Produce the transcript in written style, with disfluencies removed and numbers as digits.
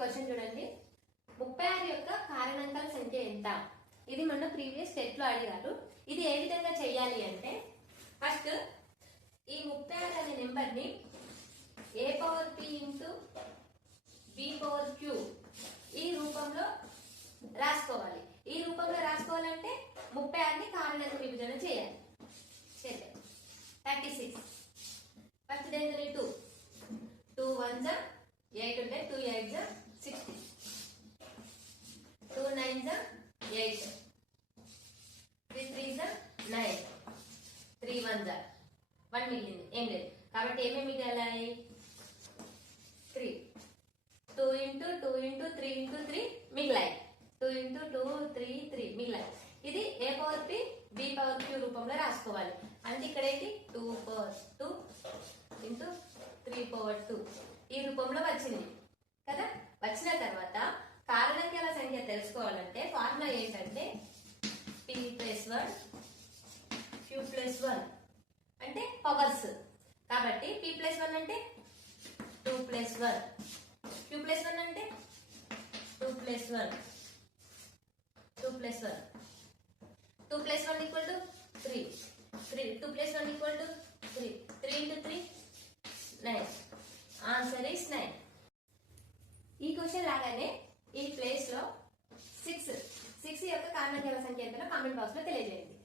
Question చూడండి. 36 యొక్క కారణాంకాల సంఖ్య ఎంత? ఇది మన ప్రీవియస్ స్టెప్ లో అడిగారు. ఇది ఏ విధంగా చేయాలి అంటే, ఫస్ట్ ఈ 36 అనే నెంబర్ ని a power p into b power q ఈ రూపంలో రాసుకోవాలి. ఈ రూపంలో రాసుకోవాలంటే 36ని కారణాంక విభజన చేయాలి. 36 ఫస్ట్ దేంట్లో 2 2 1 జా 8 ఉంటే 2 8 జా 60 2 9 జా 8 3 3 జా 9 3 1 జా 1 మిగిలింది, ఏం లేదు. కాబట్టి ఏమేమి మిగిలాయి? 3 2 ఇంటూ 2 ఇంటూ 3 ఇంటూ 3 మిగిలాయి. 2 ఇంటూ 2 3 3 మిగిలాయి. ఇది a power p b power q రూపంలో రాసుకోవాలి. అంటే ఇక్కడ ఏంటి 2 పవర్ 2 ఇంటూ 3 పవర్ 2 ఈ రూపంలో వచ్చింది కదా. వచ్చిన తర్వాత కారణాంకాల సంఖ్య తెలుసుకోవాలంటే ఫార్ములా ఏంటంటే p ప్లస్ 1 q ప్లస్ 1 అంటే పవర్స్. కాబట్టి p ప్లస్ 1 అంటే 2 ప్లస్ 1, q ప్లస్ 1 అంటే 2 plus 1 2 plus 1 2 plus 1 equal to 3 2 plus 1 equal to 3 3 into 3 9. Answer is 9. ఈ క్వశ్చన్ లాగానే ఈ ప్లేస్ లో 6 యొక్క కారణాంకాల సంఖ్య ఎంతనో కామెంట్ బాక్స్ లో తెలియజేయండి.